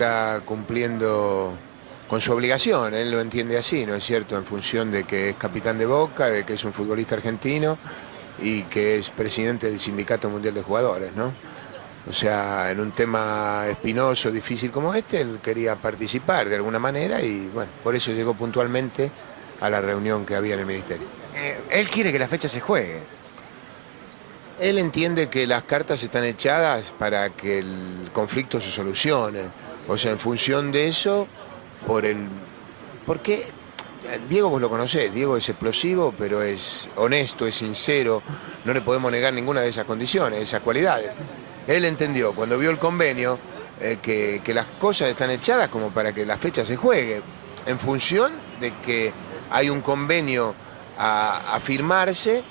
está cumpliendo con su obligación, él lo entiende así, ¿no es cierto?, en función de que es capitán de Boca, de que es un futbolista argentino y que es presidente del Sindicato Mundial de Jugadores, ¿no? O sea, en un tema espinoso, difícil como este, él quería participar de alguna manera y, bueno, por eso llegó puntualmente a la reunión que había en el Ministerio. Él quiere que la fecha se juegue. Él entiende que las cartas están echadas para que el conflicto se solucione. O sea, en función de eso, porque Diego, vos lo conocés, Diego es explosivo, pero es honesto, es sincero, no le podemos negar ninguna de esas condiciones, esas cualidades. Él entendió, cuando vio el convenio, que las cosas están echadas como para que la fecha se juegue, en función de que hay un convenio a firmarse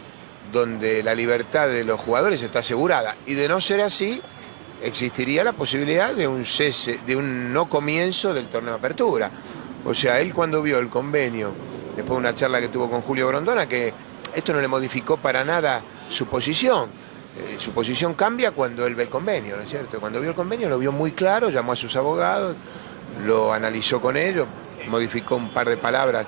donde la libertad de los jugadores está asegurada. Y de no ser así, existiría la posibilidad de un cese, de un no comienzo del torneo de apertura. O sea, él cuando vio el convenio, después de una charla que tuvo con Julio Grondona, que esto no le modificó para nada su posición. Su posición cambia cuando él ve el convenio, ¿no es cierto? Cuando vio el convenio lo vio muy claro, llamó a sus abogados, lo analizó con ellos, modificó un par de palabras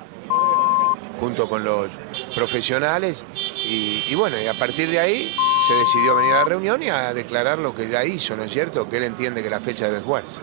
junto con los profesionales y bueno, y a partir de ahí se decidió venir a la reunión y a declarar lo que ya hizo, ¿no es cierto? Que él entiende que la fecha debe jugarse.